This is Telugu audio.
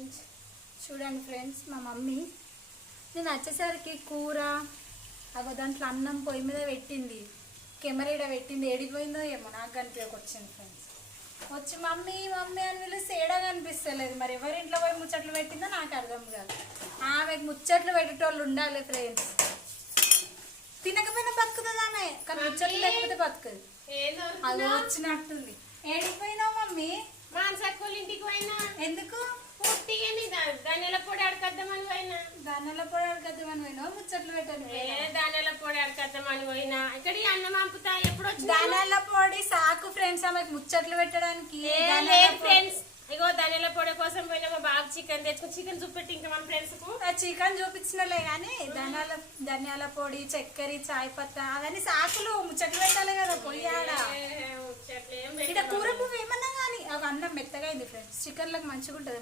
ఫ్రెండ్స్. చూడండి ఫ్రెండ్స్, మా మమ్మీ నేను వచ్చేసరికి కూర అగో దాంట్లో అన్నం పొయ్యి మీద పెట్టింది, కెమెరా ఈడ పెట్టింది. ఏడిపోయిందో ఏమో నాకు కనిపించకొచ్చింది ఫ్రెండ్స్. వచ్చి మమ్మీ మమ్మీ అని పిలిస్తే ఏడా కనిపిస్తలేదు. మరి ఎవరింట్లో పోయి ముచ్చట్లు పెట్టిందో నాకు అర్థం కాదు. ఆమెకు ముచ్చట్లు పెట్టేటోళ్ళు ఉండాలి ఫ్రెండ్స్. తినకపోయినా బతుకుతుంది ఆమె, కానీ ముచ్చట్లు లేకపోతే బతుకదు. అది వచ్చినట్టుంది. ఏడిపోయినావు మమ్మీ? మానసక్కోళ్ళ ఇంటికి పోయినా. ఎందుకు? పూర్తిగా ధాన్యాల పొడి అడకద్దామని పోయినా. ధాన్యాల పొడి అడకద్దామని పోయినావు, ముచ్చట్లు పెట్టాను. ధాన్యాల పొడి అడకద్దామని పోయినా. ఇక్కడ అన్నం పంపుతా ఎప్పుడు వచ్చి. ధాన్యాల పొడి సాకు ఫ్రెండ్స్ ఆమెకు ముచ్చట్లు పెట్టడానికి. ఫ్రెండ్స్ ఇగో ధాన్యాల పొడి కోసం పోయినా. మా బాబు చికెన్ తెచ్చుకుని చికెన్ చూపెట్టి ఇంకా మన ఫ్రెండ్స్ కు చికెన్ చూపించినలే కానీ ధనియాల పొడి, చక్కెర, చాయ్ పత్తా అవన్నీ సాకులు. ముచ్చట్లు పెట్టాలి కదా పొయ్యాడ. ఇక్కడ కూర పువ్వు ఏమన్నా కానీ అవి అన్నం మెత్తగా అయింది ఫ్రెండ్స్. చికెన్లకు మంచిగా ఉంటుంది.